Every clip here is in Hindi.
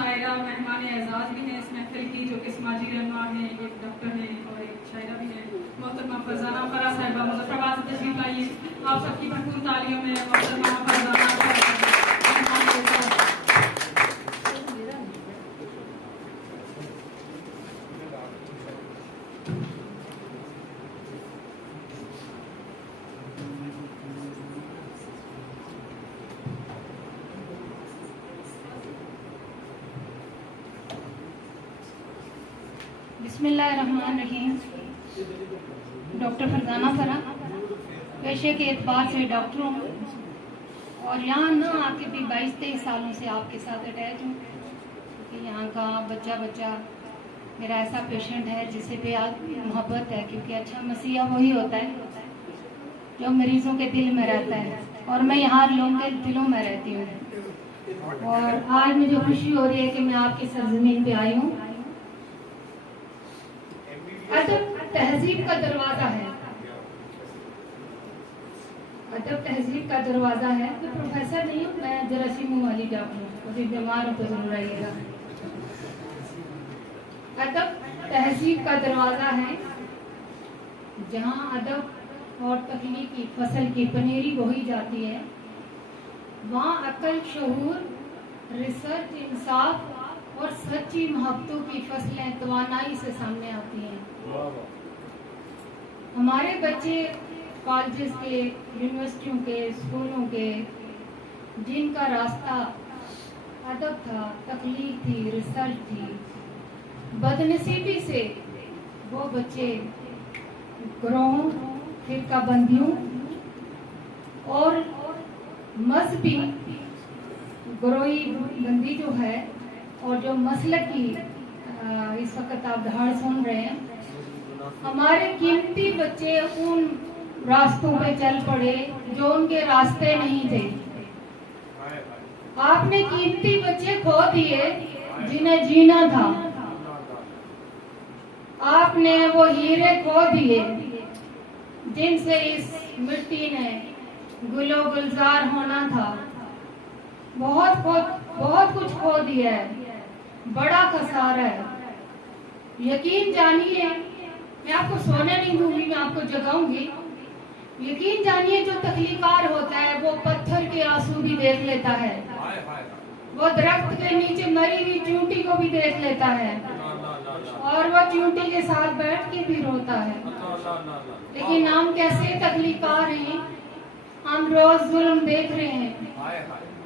शायरा मेहमान एजाज भी हैं इस महफिल की, जो कि समाजी रहनुमा हैं, एक डॉक्टर हैं और एक शायरा भी हैं। मोहतरमा फरजाना फरा साहिबा मुजफ्फराबाद से तशरीफ लाइए। आप सबकी भरपूर तालियों में मोहतरमा फरजाना मेहमान एजाज। बिस्मिल्लाहिर्रहमानिर्रहीम। डॉक्टर फरजाना फरा, पेशे के एतबार से डॉक्टर हूँ और यहाँ ना आके भी 22-23 सालों से आपके साथ अटैच हूँ, क्योंकि यहाँ का बच्चा मेरा ऐसा पेशेंट है जिसे बेहद मोहब्बत है, क्योंकि अच्छा मसीहा वही होता है जो मरीजों के दिल में रहता है और मैं यहाँ लोगों के दिलों में रहती हूँ। और आज मुझे खुशी हो रही है कि मैं आपकी सरजमीन पे आई हूँ। अदब तहजीब का दरवाजा है, अदब तहजीब का दरवाजा है। मैं प्रोफेसर नहीं हूँ, मैं जरासीमों वाली डॉक्टर हूँ, कभी बीमार हो तो जरूर आइएगा। अदब तहजीब का दरवाजा है, जहाँ अदब और तख्लीक की फसल की पनीरी बोई जाती है, वहाँ अक्ल, शऊर, रिसर्च, इंसाफ और सच्ची मोहब्बतों की फसलें तवानाई से सामने आती हैं। हमारे बच्चे कॉलेजेस के, यूनिवर्सिटियों के, स्कूलों के, जिनका रास्ता अदब था, तख्लीक थी, रिसर्च थी, बदनसीबी से वो बच्चे ग्रोहों, फिरकाबंदियों और मजहबी ग्रोही बंदी जो है और जो मसलक की इस वक्त आप धाड़ सुन रहे हैं, हमारे कीमती बच्चे उन रास्तों पे चल पड़े जो उनके रास्ते नहीं थे। आपने कीमती बच्चे खो दिए जिन्हें जीना था, आपने वो हीरे खो दिए जिनसे इस मिट्टी ने गुलो गुलजार होना था। बहुत कुछ खो दिया है, बड़ा खसारा है। यकीन जानिए, मैं आपको सोने नहीं दूंगी, मैं आपको जगाऊंगी। यकीन जानिए, जो तख्लीकार होता है वो पत्थर के आंसू भी देख लेता है, वो दरख्त के नीचे मरी हुई चूंटी को भी देख लेता है और वो चूंटी के साथ बैठ के भी रोता है। लेकिन हम कैसे तख्लीकार हैं, हम रोज जुल्म देख रहे हैं,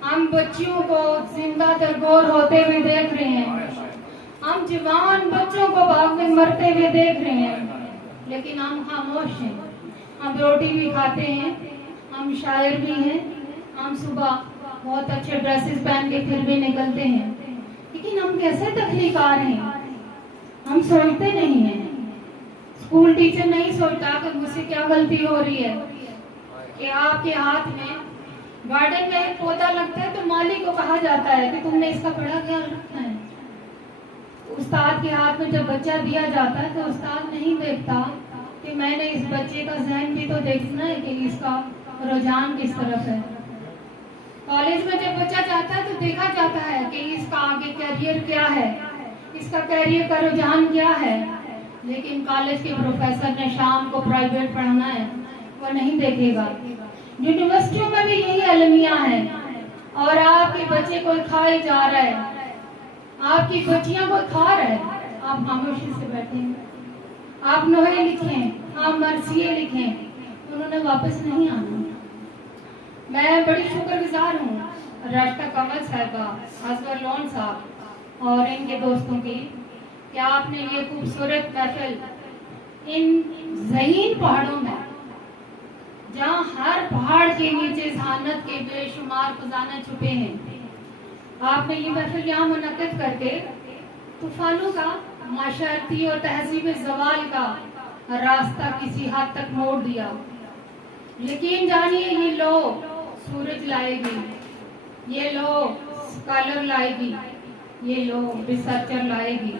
हम बच्चियों को जिंदा दरगोर होते हुए देख रहे हैं, हम जवान बच्चों को बाग में मरते हुए देख रहे हैं, लेकिन हम खामोश हैं। हम रोटी भी खाते हैं, हम शायर भी हैं, हम सुबह बहुत अच्छे ड्रेसेस पहन के फिर भी निकलते हैं, लेकिन हम कैसे तख्लीकार हैं, हम सोचते नहीं हैं। स्कूल टीचर नहीं सोचता कि मुझसे क्या गलती हो रही है कि आपके हाथ में गार्डन में एक पौधा लगता है तो माली को कहा जाता है कि तुमने इसका बड़ा ख्याल रखना है। उस्ताद के हाथ में जब बच्चा दिया जाता है तो उस्ताद नहीं देखता कि मैंने इस बच्चे का ज़हन भी तो देखना है कि इसका रुझान किस तरफ है। कॉलेज में जब बच्चा जाता है तो देखा जाता है कि इसका आगे कैरियर क्या है, इसका कैरियर का रुझान क्या है। लेकिन कॉलेज के प्रोफेसर ने शाम को प्राइवेट पढ़ाना है, वो नहीं देखेगा। यूनिवर्सिटियों में भी यही अलमिया है और आपके बच्चे कोई खाए जा रहा है, आपकी बच्चियां कोई खा रहा है, आप खामोशी से बैठे हैं। आप नोहे लिखें, आप मरसिए लिखें, उन्होंने वापस नहीं आना। मैं बड़ी शुक्रगुजार हूँ राष्ट्र कमल साहिबा, असगर लोन साहब और इनके दोस्तों की कि आपने ये खूबसूरत महफिल इन ज़हीन पहाड़ों में, जहाँ हर पहाड़ के नीचे जहानत के बेशुमार खजाने छुपे हैं, आपने ये महफिल यहाँ मुनक्किद करके तूफानों का, माशरती और तहजीब ज़वाल का रास्ता किसी हद तक मोड़ दिया। यकीन जानिए, ये लो सूरज लाएगी, ये लो स्कॉलर लाएगी, ये लो रिसर्चर लाएगी।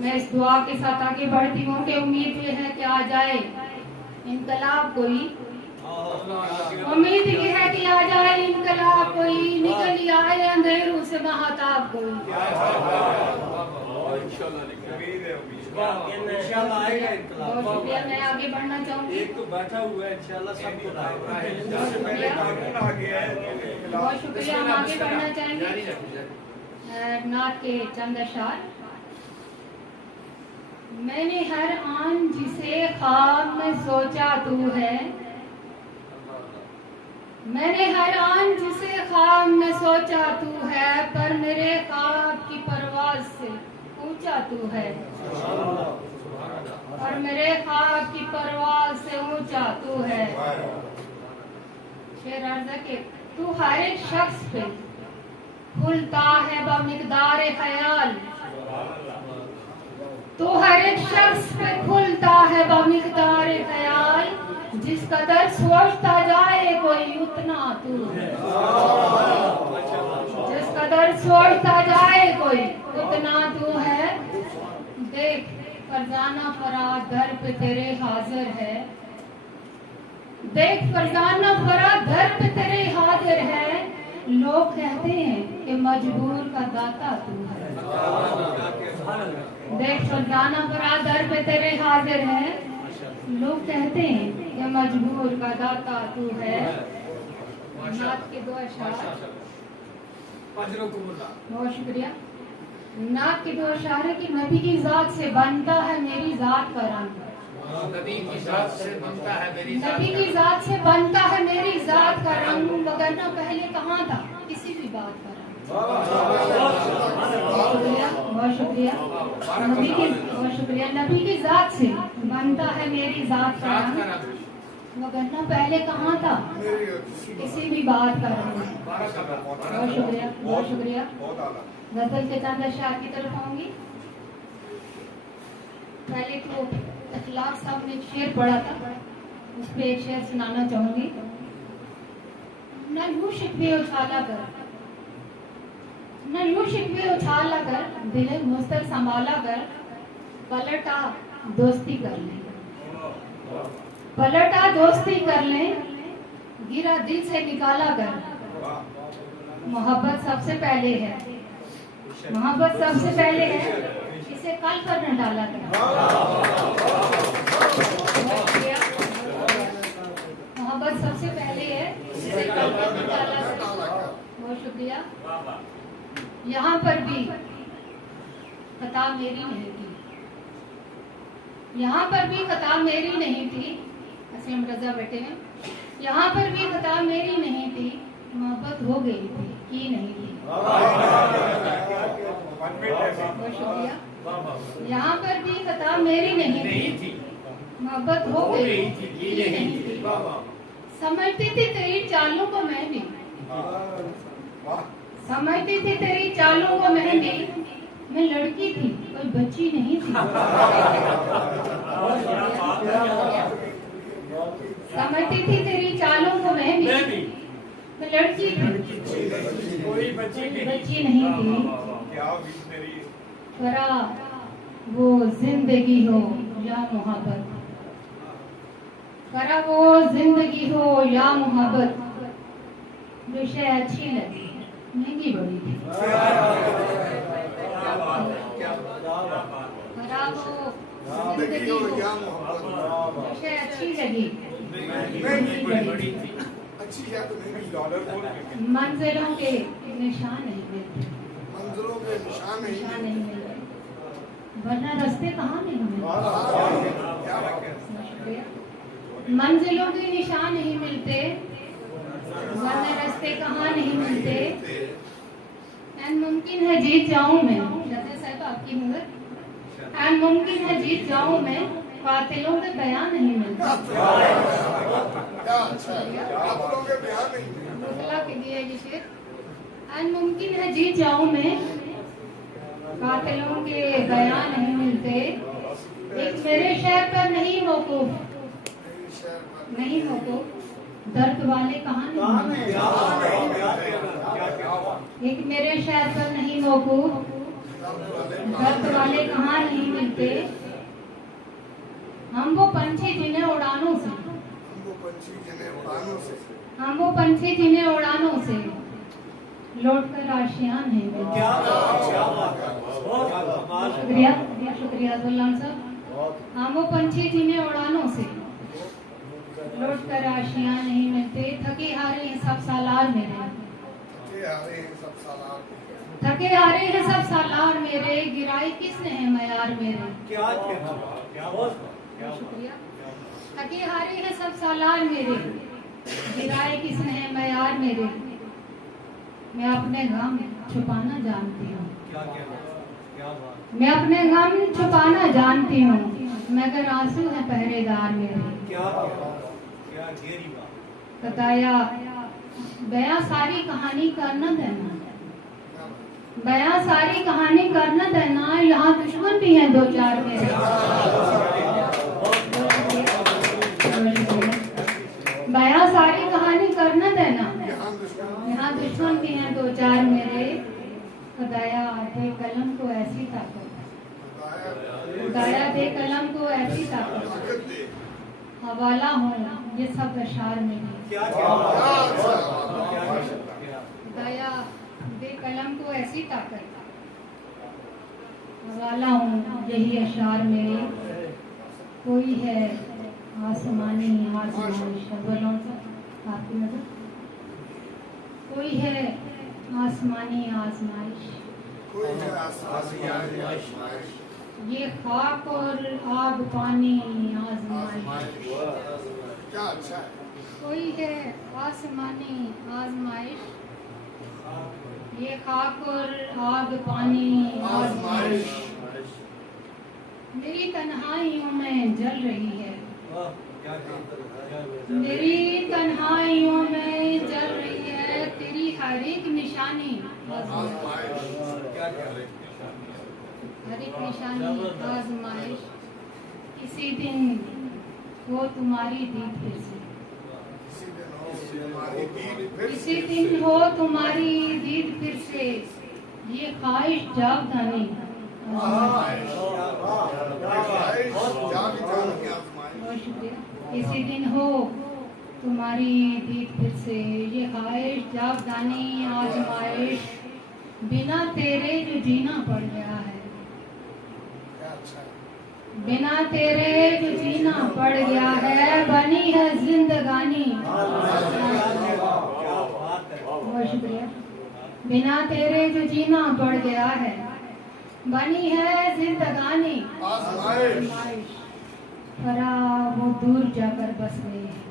मैं इस दुआ के साथ आगे बढ़ती हूँ कि उम्मीद ये है कि आ जाए इनकलाब कोई उम्मीद ये है कि आ जाए इनकलाब कोई, निकल आए अंधेरों से महाताब कोई। इंशाल्लाह आएगा इनकलाब। बहुत शुक्रिया। मैं आगे बढ़ना चाहूँगी। एक तो बैठा हुआ है, इंशाल्लाह सबको आएगा। बहुत शुक्रिया। हम आगे बढ़ना चाहेंगे। नाथ के चंद अशार। मैंने हर आन जिसे ख्वाब में सोचा तू है, मैंने हर आन जिसे ख्वाब में सोचा तू है, पर मेरे ख्वाब की परवाज से ऊंचा तू है, और मेरे ख्वाब की परवाज से ऊंचा तू है। शेर अर्ज़ है कि तू हर एक शख्स पे खुलता है बमिक़दार ख्याल, तू हर एक शख्स पे खुलता है बमिक़दार ख्याल, जिस कदर सोचता जाए कोई उतना तू है, जिस कदर सोचता जाए कोई उतना तू है। देख फरजाना फराज दर पे तेरे हाजिर है, देख फरजाना फराज दर पे तेरे हाजिर है, लोग कहते हैं कि मजबूर का दाता तू है। देख फरजाना फराज दर पे तेरे हाजिर है, लोग कहते हैं कि मजबूर का दाता तू है। नात के दो अशार। बहुत शुक्रिया। नात के दो अशार है कि नबी की जात से बनता है मेरी जात का रंग, नबी की जात से बनता है मेरी नबी की जात से बनता है मेरी जात का रंग, वगरना पहले कहाँ था किसी भी बात का रंग। बहुत शुक्रिया। नबी की बहुत शुक्रिया। नबी की जात से बनता है मेरी जात का रंग, वगरना पहले कहाँ था किसी भी बात का रंग। बहुत शुक्रिया। बहुत शुक्रिया। गजल के चंद अशार की तरफ आऊंगी। पहले तो इखलाक साहब ने एक शेर पढ़ा था, उस पर एक शेर सुनाना चाहूंगी। न यूं शिकवे उछाला कर, न यूं शिकवे उछाला कर, दिले मुस्तर संभाला कर, पलटा दोस्ती कर ले, पलटा दोस्ती कर ले, गिरा दिल से निकाला कर। मोहब्बत सबसे पहले है, मोहब्बत सबसे पहले है, इसे कल पर न डाला कर। मोहब्बत सबसे पहले है, इसे कल पर न डाला कर। बहुत शुक्रिया। यहाँ पर भी खता मेरी नहीं थी, यहाँ पर भी खता मेरी नहीं थी। असलम रजा बैठे हैं। यहाँ पर भी खता मेरी नहीं थी, मोहब्बत हो गई थी की नहीं थी। बहुत शुक्रिया। यहाँ पर भी खता मेरी नहीं थी, मोहब्बत हो गई थी की नहीं थी। समझती थी तेरी चालों को मैं भी, समझती थी तेरी चालों को मैं भी, मैं लड़की थी कोई बच्ची नहीं थी। समझती थी तेरी चालों को मैं भी, मैं लड़की थी कोई बच्ची नहीं थी। करा वो जिंदगी हो या मोहब्बत, करा वो जिंदगी हो या मोहब्बत, विषय अच्छी लगी महंगी बड़ी थी। करा वो जिंदगी हो या मोहब्बत, विषय अच्छी लगी महंगी बड़ी थी। मंजिलों के निशान नहीं मिलते, मंजिलों के निशान नहीं मिलते, वरना रास्ते कहाँ नहीं मिलते। मंजिलों के निशान नहीं मिलते, वरना रास्ते कहाँ नहीं मिलते। एन मुमकिन है जीत जाऊं मैं, जैसे साहब आपकी मगर, एन मुमकिन है जीत जाऊं मैं, कातिलों के बयान नहीं मिलते। के दिए ये शेर, एन मुमकिन है जीत जाऊं मैं, कातिलों के बयान नहीं मिलते। एक मेरे शहर पर नहीं मौकूफ, नहीं मौकूफ, दर्द वाले कहाँ नहीं मिलते। एक मेरे शहर पर नहीं मौकूफ, दर्द वाले कहाँ नहीं मिलते। हम वो पंछी जिन्हें उड़ानों से, पंछी जिन्हें उड़ानों से हम वो पंछी जिन्हें उड़ानों से लौट कर आशियान है मेरे। क्या बात है, बहुत कमाल है। शुक्रिया शुक्रिया गुलाम साहब। हम वो पंछी जिन्हें उड़ानों से लौट कर आशियां नहीं मिलते, थके हारे हैं सब सालार मेरे, के हारे हैं सब सालार थके हारे हैं सब सालार मेरे, गिराई किसने है मयार मेरे। क्या क्या शुक्रिया। थके हारे हैं सब सालार मेरे, गिराए किसने है मयार मेरे। मैं अपने गम छुपाना जानती हूँ, मैं अपने गम छुपाना जानती हूँ, मगर आंसू है पहरेदार मेरे। क्या घेरी बात। बताया बयां सारी कहानी करना देना, बयां सारी कहानी करना देना, यहाँ दुश्मन भी हैं दो चार मेरे। बयां सारी कहानी करना देना, यहाँ दुश्मन भी हैं दो चार मेरे। खुदाया दे कलम को ऐसी ताकत, खुदाया दे कलम को ऐसी ताकत, हवाला हूँ ये सब अशार मेरे। खुदाया दे कलम को ऐसी ताकत, हवाला हूँ यही अशार मेरे। कोई है आसमानी आजमाइश, आपकी नजर कोई है आसमानी आजमाइश, कोई है आसमानी आजमाइश, ये खाक और आग पानी आजमाइश। क्या अच्छा है। कोई है आसमानी आजमाइश, ये खाक और आग पानी आजमाइश। मेरी तन्हाइयों में जल रही है, मेरी तन्हाइयों में जल रही है, तेरी हर एक निशानी आजमाइश, हर एक निशानी आजमाइश। किसी दिन वो तुम्हारी दीद फिर से, किसी दिन हो तुम्हारी दीद फिर से, ये ख्वाहिश जागदानी। बहुत शुक्रिया। किसी दिन हो तुम्हारी दीद फिर से, ये ख्वाहिश जागदानी आजमाइश, बिना तेरे जो जीना पड़ गया है, बिना तेरे जो जीना पड़ गया है, बनी है जिंदगानी। बहुत शुक्रिया। बिना तेरे जो जीना पड़ गया है, बनी है जिंदगानी आजमाइश। फरा वो दूर जाकर बस गए हैं,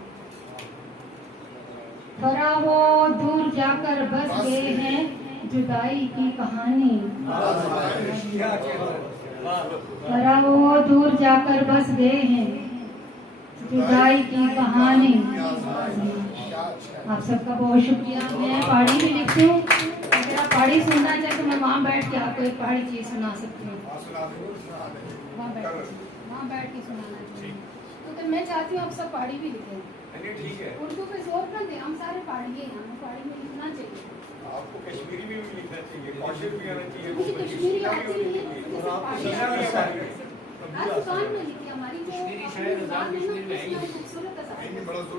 फरा वो दूर जाकर बस गए हैं, जुदाई की कहानी। फरा वो दूर जाकर बस गए हैं, जुदाई की कहानी। आप सबका बहुत शुक्रिया। मैं पहाड़ी भी लिखती हूँ, अगर आप पहाड़ी सुनना चाहें तो मैं वहाँ बैठ के आपको एक पहाड़ी चीज सुना सकती हूँ, वहाँ बैठ के सुनाना चाहिए। तो फिर मैं चाहती हूँ आप सब पहाड़ी भी लिखें, उर्दू पे जोर ना दें, हम सारे पहाड़ी हैं, हमें पहाड़ी में लिखना चाहिए। आपको कश्मीरी में भी लिखना चाहिए, कौशल भी आना चाहिए। मुझे कश्मीरी आती नहीं है, जैसे पहाड़ी आज दुकान में लिखी हमारी जो कश्मीरी शायद आजाद कश्मीर में है। खूबसूरत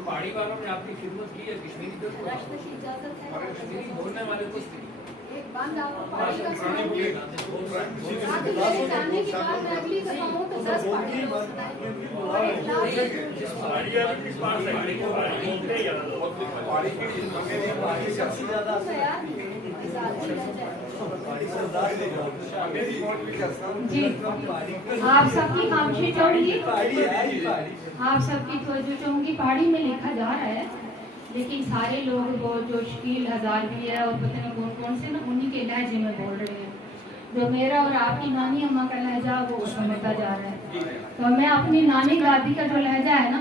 पहाड़ी वालों ने आपकी खिदमत की है, कश्मीरी तो राष्ट्र की इजाजत है। और कश्मीरी बोलने वाले कुछ नहीं। एक बांध आपको पहाड़ी का सुनाऊंगी। पुरानी आगे मेरे जानने के बाद मैं अगली दफा हूँ तो 10 पहाड़ी का सुनाएंगे। और एक जी आप सबकी खामोशी चाहूंगी, आप सबकी तवज्जो चाहूंगी। पहाड़ी में लिखा जा रहा है, लेकिन सारे लोग वो जो शकील हजार भी है और पता नहीं कौन कौन से ना, उन्हीं के लहजे में बोल रहे हैं। जो मेरा और आपकी नानी अम्मा का लहजा वो उसमें लिखा जा रहा है, तो मैं अपनी नानी दादी का जो लहजा है ना,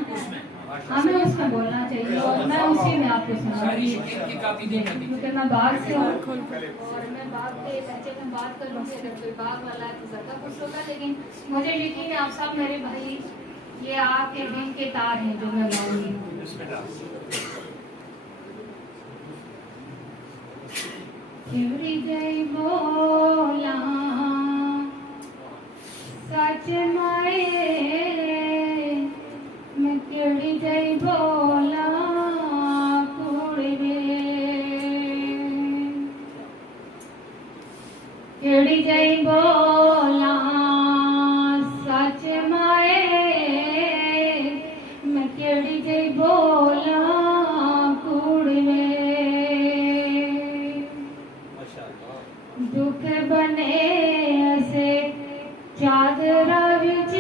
हमें उसमें बोलना चाहिए और मैं उसी में आपको सुनाऊंगी, क्योंकि मैं बाग से हूँ और मैं बाग के लहजे में बात करूँगी। अगर कोई बाग वाला है तो ज़्यादा खुश होगा, लेकिन मुझे यकीन है आप सब मेरे भाई, ये आपके दिल के तार हैं जो मैं गाऊंगी। चिवरी जय बोला सच माए, मैं केड़ी जय बोला जई बोला सच माए मैं केड़ी जई बोला कूड़ में दुख बने ऐसे चादरा विच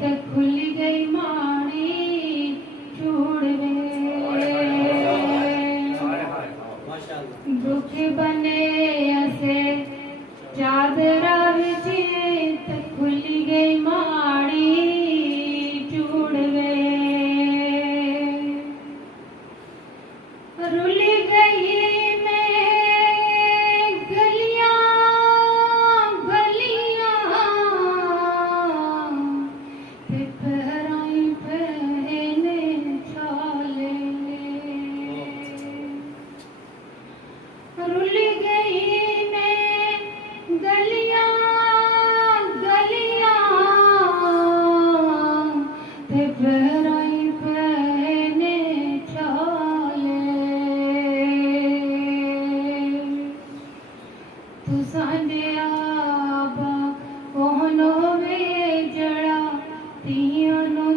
ते खुल गई माणी चूड़ में दुख बने ऐसे चादरा विच ते खुल गई माणी चूड़ में रुल गई तुसांजे आबा कोहनो वे जड़ा तियों नो